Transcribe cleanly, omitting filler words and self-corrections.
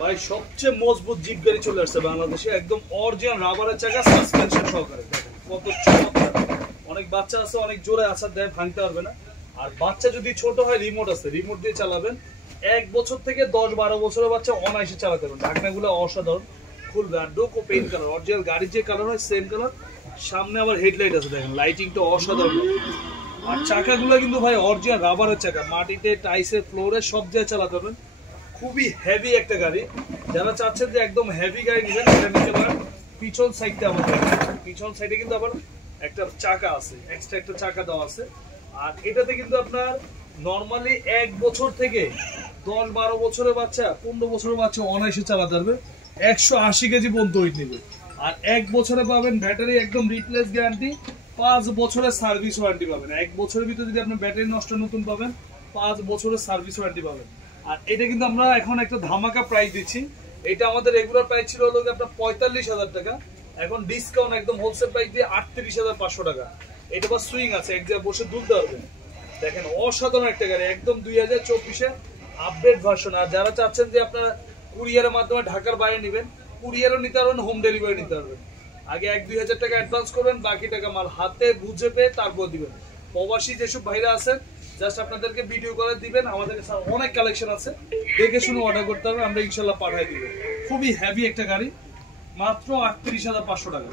ভাই সবচেয়ে মজবুত জিপ গাড়ি চলে আসছে বাংলাদেশে, একদম অরিজিনাল রাবারের চাকা সাসপেনশন সহকারে। কত চমৎকার! অনেক বাচ্চা আছে অনেক জোরে আসার দেয়, ভাঙতে পারবে না। আর বাচ্চা যদি ছোট হয় রিমোট আছে, রিমোট দিয়ে চালাবেন। 1 বছর থেকে 10-12 বছরের বাচ্চা অনায়াসে চালাতে পারবেন। ঢাকনাগুলো অসাধারণ, খুলবে। আর ডোকো পেইন্ট কালার, অরিজিনাল গাড়ির যে কালার হয় সেম কালার। সামনে আবার হেডলাইট আছে, দেখেন লাইটিংটা অসাধারণ। আর চাকাগুলো কিন্তু ভাই অরিজিনাল রাবারের চাকা, মাটিতে টাইসে ফ্লোরে সব জায়গায় চালাতে পারবেন। খুবই হেভি একটা গাড়ি। যারা চাচ্ছেন যে একদম হেভি গাড়ি নেবেন, এটা নিতে পারেন। পিছন সাইডটা আমাদের, পিছন সাইডে কিন্তু আবার একটা চাকা আছে, এক্সট্রা একটা চাকা দেওয়া আছে। আর এটাতে কিন্তু আপনার নর্মালি 1 বছর থেকে 10-12 বছরের বাচ্চা, 15 বছরের বাচ্চা অনায়াসে চালাতে পারবে। 180 কেজি পর্যন্ত ওয়েট নেবে। আর 1 বছরে পাবেন ব্যাটারি একদম রিপ্লেস গ্যারান্টি, 5 বছরের সার্ভিস ওয়ারেন্টি পাবেন। 1 বছরের ভিতরে যদি আপনি ব্যাটারি নষ্ট নতুন পাবেন, 5 বছরের সার্ভিস ওয়ারেন্টি পাবেন। আর এটা কিন্তু আমরা এখন একটা ধামাকা প্রাইস দিচ্ছি। এটা আমাদের রেগুলার প্রাইস ছিল হলো আপনার 45,000 টাকা, এখন ডিসকাউন্ট একদম হোলসেল প্রাইস দিয়ে 38,500 টাকা। এটা বা সুইং আছে, এক জায়গায় বসে তুলতে পারবেন। দেখেন অসাধারণ একটা গাড়ি, একদম 2024-এ আপডেট ভার্সন। আর যারা চাচ্ছেন যে আপনারা কুরিয়ারের মাধ্যমে ঢাকার বাইরে নেবেন, কুরিয়ারও নিতে পারবেন, হোম ডেলিভারি নিতে পারবেন। আগে 1-2 হাজার টাকা অ্যাডভান্স করবেন, বাকি টাকা মাল হাতে বুঝে পেয়ে তারপর দিবেন। প্রবাসী যেসব ভাইরা আছেন জাস্ট আপনাদেরকে ভিডিও করে দিবেন, আমাদের কাছে অনেক কালেকশন আছে, দেখে শুনে অর্ডার করতে হবে, আমরা ইনশাল্লাহ পাঠাই দিব। খুবই হেভি একটা গাড়ি, মাত্র 38,500 টাকা।